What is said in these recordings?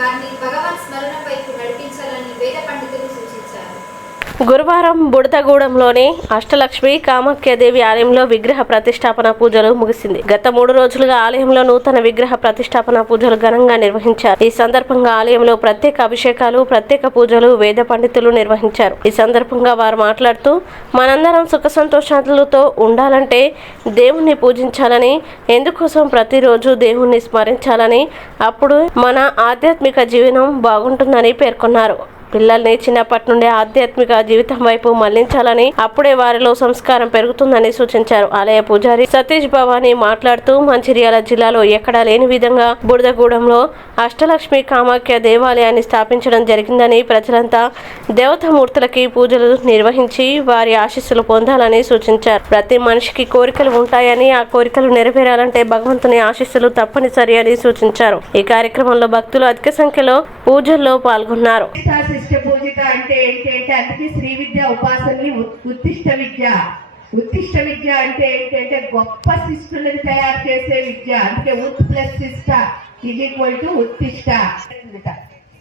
వారిని భగవాన్ స్మరణ వైపు నడిపించాలని వేద పండితులు సూచించారు. గురువారం బుడతగూడెంలోని అష్టలక్ష్మి కామాఖ్యాదేవి ఆలయంలో విగ్రహ ప్రతిష్టాపన పూజలు ముగిసింది. గత 3 రోజులుగా ఆలయంలో నూతన విగ్రహ ప్రతిష్టాపన పూజలు ఘనంగా నిర్వహించారు. ఈ సందర్భంగా ఆలయంలో ప్రత్యేక అభిషేకాలు, ప్రత్యేక పూజలు వేద పండితులు నిర్వహించారు. ఈ సందర్భంగా వారు మాట్లాడుతూ, మనందరం సుఖ సంతోషాలతో ఉండాలంటే దేవుణ్ణి పూజించాలని, ఎందుకోసం ప్రతిరోజు దేవుణ్ణి స్మరించాలని, అప్పుడు మన ఆధ్యాత్మిక జీవనం బాగుంటుందని పేర్కొన్నారు. పిల్లల్ని చిన్నప్పటి నుండి ఆధ్యాత్మిక జీవితం వైపు మళ్లించాలని, అప్పుడే వారిలో సంస్కారం పెరుగుతుందని సూచించారు. ఆలయ పూజారి సతీష్ భవానీ మాట్లాడుతూ, మంచిర్యాల జిల్లాలో ఎక్కడా లేని విధంగా బుడతగూడెంలో అష్టలక్ష్మి కామాఖ్య దేవాలయాన్ని స్థాపించడం జరిగిందని, ప్రజలంతా దేవతామూర్తులకి పూజలు నిర్వహించి వారి ఆశీస్సులు పొందాలని సూచించారు. ప్రతి మనిషికి కోరికలు ఉంటాయని, ఆ కోరికలు నెరవేరాలంటే భగవంతుని ఆశీస్సులు తప్పనిసరి అని సూచించారు. ఈ కార్యక్రమంలో భక్తులు అధిక సంఖ్యలో పూజల్లో పాల్గొన్నారు. పూజిత అంటే ఏంటంటే అందుకే శ్రీ విద్య ఉపాసనని ఉత్తిష్ట విద్య అంటే ఏంటంటే గొప్ప శిష్టులను తయారు చేసే విద్య. అందుకే ఉత్ ప్లస్ శిష్ట ఈజ్ ఈక్వల్ టు ఉత్తిష్ట.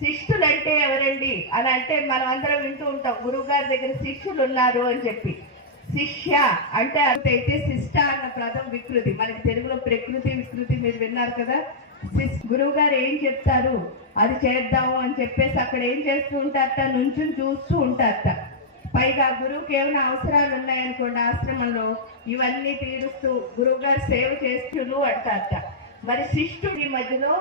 శిష్టులు అంటే ఎవరండి అని అంటే మనం అందరం వింటూ ఉంటాం, గురువు గారి దగ్గర శిష్యులు ఉన్నారు అని చెప్పి. శిష్య అంటే అయితే శిష్ట అన్న పదం వికృతి, మనకి తెలుగులో ప్రకృతి వికృతి మీరు విన్నారు కదా. గురువు గారు ఏం చెప్తారు అది చేద్దాము అని చెప్పేసి అక్కడ ఏం చేస్తూ ఉంటారట, నుంచుని చూస్తూ ఉంటారట. పైగా గురువుకి ఏమైనా అవసరాలు ఉన్నాయనుకోండి ఆశ్రమంలో, ఇవన్నీ తీరుస్తూ గురువు గారు సేవ చేస్తూ అంటారట. మరి శిష్యుడి మధ్యలో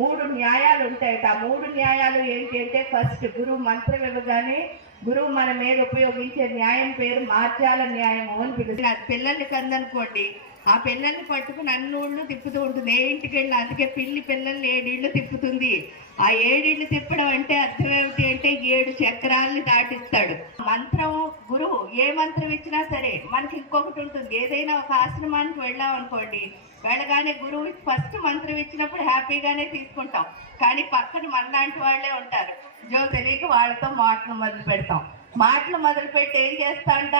3 న్యాయాలు ఉంటాయట. ఆ 3 న్యాయాలు ఏంటి అంటే, ఫస్ట్ గురువు మంత్రం ఇవ్వగానే గురువు మన మీద ఉపయోగించే న్యాయం పేరు మార్జాల న్యాయము అని పిలుస్తుంది. అది పిల్లల్ని కందనుకోండి, ఆ పిల్లల్ని పట్టుకుని అన్నూళ్ళు తిప్పుతూ ఉంటుంది. ఏ ఇంటికి వెళ్ళి, అందుకే పిల్లి పిల్లల్ని 7 ఇళ్ళు తిప్పుతుంది. ఆ 7 ఇళ్ళు తిప్పడం అంటే అర్థం ఏమిటి అంటే 7 చక్రాలని దాటిస్తాడు. మంత్రం గురువు ఏ మంత్రం ఇచ్చినా సరే మనకి ఇంకొకటి ఉంటుంది. ఏదైనా ఒక ఆశ్రమానికి వెళ్ళాం అనుకోండి, వెళ్ళగానే గురువు ఫస్ట్ మంత్రం ఇచ్చినప్పుడు హ్యాపీగానే తీసుకుంటాం, కానీ పక్కన మనలాంటి వాళ్ళే ఉంటారు. జో తెలియక వాళ్ళతో మాటలు మొదలు పెడతాం. మాటలు మొదలుపెట్టి ఏం చేస్తాంట,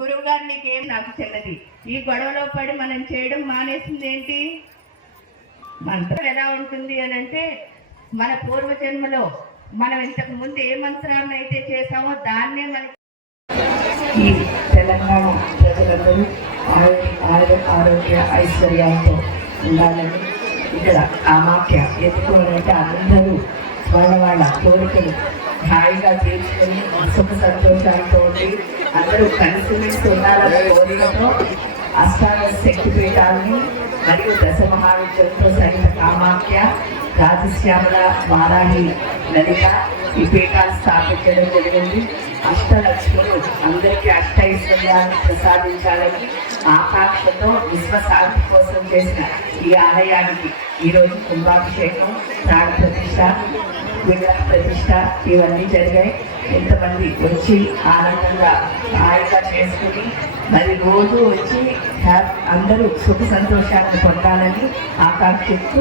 గురువు గారు నీకేం నాకు చెల్లది, ఈ గొడవలో పడి మనం చేయడం మానేసింది ఏంటి. మంత్రం ఎలా ఉంటుంది అని అంటే, మన పూర్వజన్మలో మనం ఇంతకు ముందు ఏ మంత్రాన్ని అయితే చేసామో దాన్నే మనకి. ఈ తెలంగాణ ప్రజలందరూ ఆరోగ్య ఐశ్వర్యాలతో ఉండాలని, ఇక్కడ కామాఖ్య ఎత్తుకోవాలంటే అందరూ వాళ్ళ కోరికలు హాయిగా తీర్చుకొని సుఖ సంతోషాలతో ఉండి అందరూ కలిసిమెలిసి ఉండాలన్న కోరికతో అష్టాదశ శక్తిపీఠాలని మరియు 10 మహావిద్యలతో సహిత కామాఖ్య, రాజశ్యామల, వారాహి, లలిత ఈ పీఠాలు స్థాపించడం జరిగింది. అష్టలక్ష్ములు అందరికీ అష్టైశ్వర్యాన్ని ప్రసాదించాలని ఆకాంక్షతో విశ్వశాంతి కోసం చేసిన ఈ ఆలయానికి ఈరోజు కుంభాభిషేకం, ప్రాణ ప్రతిష్ట, విగ్రహ ప్రతిష్ట ఇవన్నీ జరిగాయి. ఎంతమంది వచ్చి ఆనందంగా హాయిగా చేసుకుని మరి రోజు వచ్చి అందరూ సుఖ సంతోషాలను పొందాలని ఆకాంక్షిస్తూ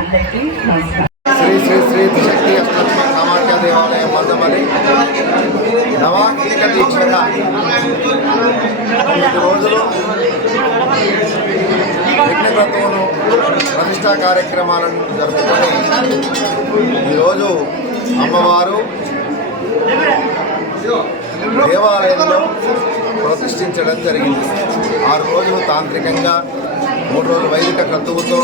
అందరికీ నమస్కారం. శ్రీ శ్రీ శ్రీ శక్తి అష్టలక్ష్మి కామాఖ్య దేవాలయం మందమని నవాంకిక దీక్షగా 5 రోజులు యజ్ఞవ్రతమును ప్రతిష్టా కార్యక్రమాలను జరుపుకొని ఈరోజు అమ్మవారు దేవాలయంలో ప్రతిష్ఠించడం జరిగింది. 6 రోజులు తాంత్రికంగా, 3 రోజులు వైదిక క్రతువుతో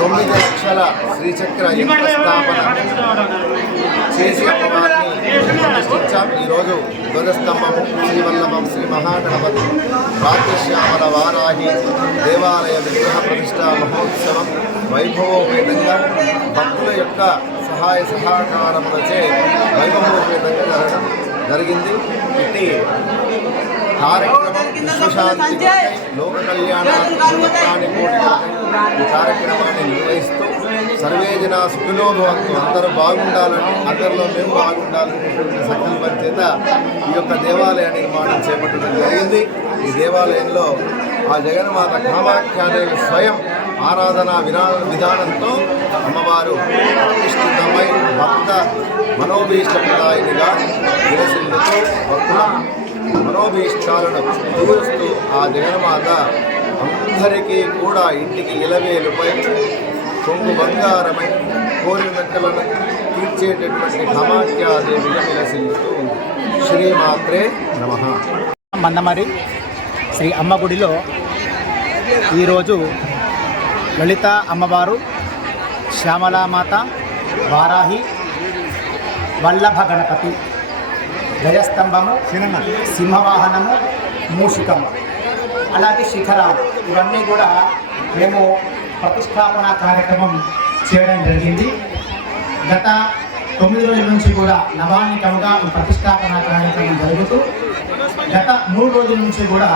9 లక్షల శ్రీచక్ర యంత్ర స్థాపన చేసి అమ్మవారిని ప్రతిష్ఠించాం. ఈరోజు ధ్వజస్తంభము, శ్రీవల్లభం, శ్రీ మహాగణపతి, రాజశ్యామల, వారాహి దేవాలయ విగ్రహ ప్రతిష్ట మహోత్సవం వైభవోపేతంగా భక్తుల యొక్క సహాయ సహకారములచే వైభవోపేతంగా జరగడం జరిగింది. ఇట్టి కార్యక్రమం విశ్వశాంతి, లోక కళ్యాణాన్ని ఈ కార్యక్రమాన్ని నిర్వహిస్తూ సర్వే జన సుఖినో భవంతు, అందరూ బాగుండాలని, అందరిలో మేము బాగుండాలనేటువంటి సంకల్పం చేత ఈ యొక్క దేవాలయ నిర్మాణం చేపట్టడం జరిగింది. ఈ దేవాలయంలో ఆ జగన్మాత కామాఖ్యాదేవి స్వయం ఆరాధన విధానంతో అమ్మవారు ప్రతిష్ఠితమై భక్త మనోభీష్టప్రదాయినిగా విలసిల్లుతూ భక్తుల మనోభీష్టాలను తీరుస్తూ ఆ జగన్మాత అందరికీ కూడా ఇంటికి ఇలవేలుపై కొంగు బంగారమై కోరినట్టులను తీర్చేటటువంటి కామాఖ్యాదేవిగా విలసిల్లుతూ ఉంది. శ్రీమాత్రే నమః. మందమరి శ్రీ అమ్మ గుడిలో ఈరోజు లలిత అమ్మవారు, శ్యామలామాత, వారాహి, వల్లభ గణపతి, గజస్తంభము, సింహవాహనము, మూషికము, అలాగే శిఖరాలు ఇవన్నీ కూడా మేము ప్రతిష్టాపన కార్యక్రమం చేయడం జరిగింది. గత 9 రోజుల నుంచి కూడా నవాన్నికముగా ఈ ప్రతిష్టాపన కార్యక్రమం జరుగుతూ గత 3 రోజుల నుంచి కూడా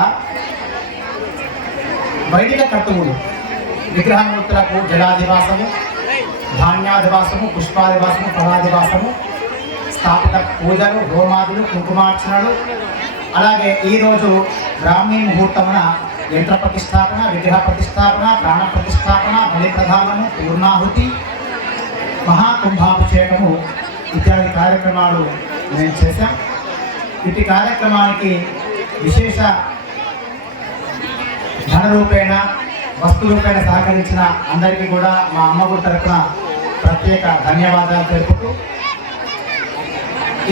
వైదిక కర్తువులు విగ్రహమూర్తులకు జలాదివాసము, ధాన్యాదివాసము, పుష్పాదివాసము, ఫలాదివాసము, స్థాపిత పూజలు, హోమాదులు, కుంకుమార్చనలు, అలాగే ఈరోజు బ్రాహ్మీ ముహూర్తమున యంత్ర ప్రతిష్టాపన, విగ్రహ ప్రతిష్టాపన, ప్రాణ ప్రతిష్టాపన, బలి ప్రధానము, పూర్ణాహుతి, మహాకుంభాభిషేకము ఇత్యాది కార్యక్రమాలు మేము చేశాం. ఇటు కార్యక్రమానికి విశేష ధన రూపేణ, వస్తు రూపేణ సహకరించిన అందరికీ కూడా మా అమ్మగుడి తరఫున ప్రత్యేక ధన్యవాదాలు తెలుపుతూ,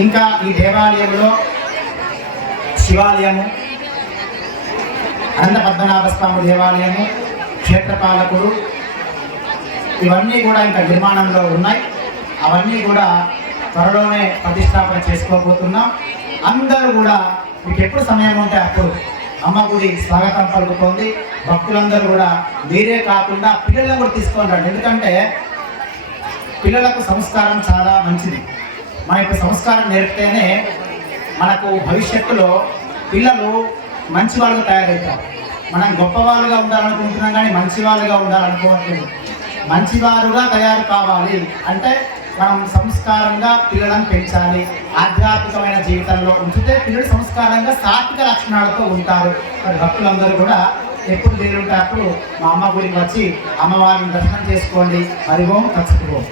ఇంకా ఈ దేవాలయంలో శివాలయము, అనంత పద్మనాభ స్వామి దేవాలయము, క్షేత్రపాలకుడు ఇవన్నీ కూడా ఇంకా నిర్మాణంలో ఉన్నాయి. అవన్నీ కూడా త్వరలోనే ప్రతిష్టాపన చేసుకోబోతున్నాం. అందరూ కూడా మీకు ఎప్పుడు సమయం ఉంటే అప్పుడు అమ్మ గుడి స్వాగతం పలుకుతోంది. భక్తులందరూ కూడా మీరే కాకుండా పిల్లలను కూడా తీసుకొని రండి. ఎందుకంటే పిల్లలకు సంస్కారం చాలా మంచిది. మన ఇప్పుడు సంస్కారం నేర్పితేనే మనకు భవిష్యత్తులో పిల్లలు మంచి వాళ్ళుగా తయారవుతారు. మనం గొప్పవాళ్ళుగా ఉండాలనుకుంటున్నాం కానీ మంచి వాళ్ళుగా ఉండాలనుకోవట్లేదు. మంచివారుగా తయారు కావాలి అంటే మనం సంస్కారంగా పిల్లలను పెంచాలి. ఆధ్యాత్మికమైన జీవితంలో ఉంచితే పిల్లలు సంస్కారంగా సాత్విక లక్షణాలతో ఉంటారు. మరి భక్తులందరూ కూడా ఎప్పుడు వీలుంటే అప్పుడు మా అమ్మ గుడికి వచ్చి అమ్మవారిని దర్శనం చేసుకోండి. హరి ఓం తత్సత్ ఓం.